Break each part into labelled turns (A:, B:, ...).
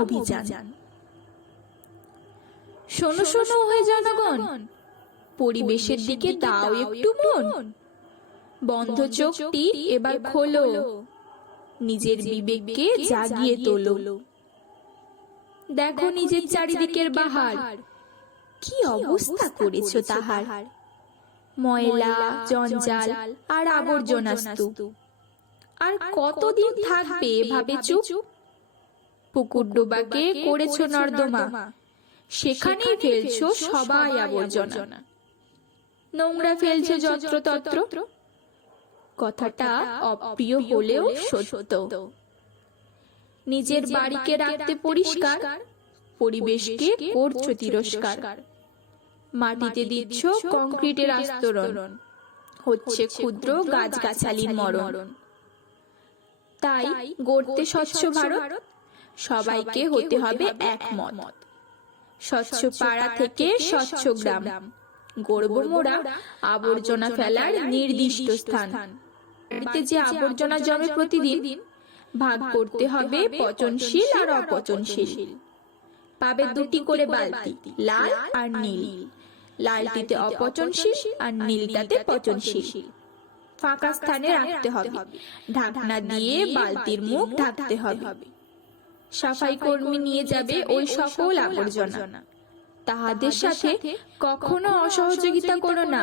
A: অভিযান। শোনো শোনো হয়ে জনগণ। পরিবেশের দিকে দাও একটু মন। বন্ধ চোখটি এবার খোলো। নিজের বিবেককে জাগিয়ে তোলো। দেখো নিজের চারিদিকের বাহার। কি অবস্থা করেছ তাহার? ময়লা জঞ্জাল আর আবর্জনা আর কতদিন থাকবে এভাবে চুপ? পুকুর ডোবাকে করেছ নর্দমা। সেখানেই ফেলছো সবাই আবর্জনা। নোংরা ফেলছো যত্রতত্র। কথাটা অপ্রিয় হলেও সত্য। নিজের বাড়িকে রাখতে পরিষ্কার পরিবেশকে করছ তিরস্কার। মাটিতে দিচ্ছ কংক্রিটের আস্তরণ। হচ্ছে ক্ষুদ্র গাছগাছালির মরণ। তাই গড়তে স্বচ্ছ ভারত। সবাইকে হতে হবে একমত। স্বচ্ছ পাড়া থেকে স্বচ্ছ গ্রাম। গড়ব মোড়া আবর্জনা ফেলার নির্দিষ্ট স্থান। বাড়িতে যে আবর্জনা জমে প্রতিদিন ভাগ করতে হবে পচনশীল আর অপচনশীল। পাবে দুটি করে বালতি লাল আর নীল। লালটিতে অপচনশীল আর নীলটাতে পচনশীল। ফাঁকা স্থানে রাখতে হবে। ঢাকনা দিয়ে বালতির মুখ ঢাকতে হবে। সাফাই কর্মী নিয়ে যাবে ওই সকল আবর্জনা। তাহাদের সাথে কখনো অসহযোগিতা করো না।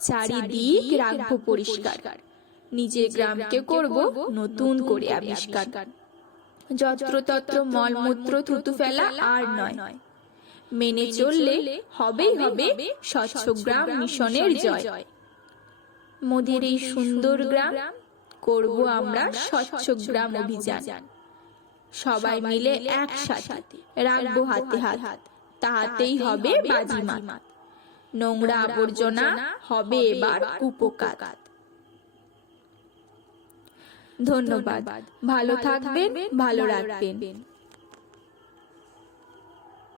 A: চারিদিক রাখব পরিষ্কার। নিজের গ্রামকে করব নতুন করে আবিষ্কার। যত্রতত্র মলমূত্র থুতু ফেলা আর নয়। মেনে চললে হবেই হবে স্বচ্ছ গ্রাম মিশনের জয়। মোদের এই সুন্দর গ্রাম করব আমরা স্বচ্ছ গ্রাম অভিযান। সবাই মিলে একসাথে রাখব হাতে হাত তাহাতেই হবে বাজিমাত। নোংরা আবর্জনা হবে এবার উপকাত ধন্যবাদ। ভালো থাকবেন ভালো রাখবেন।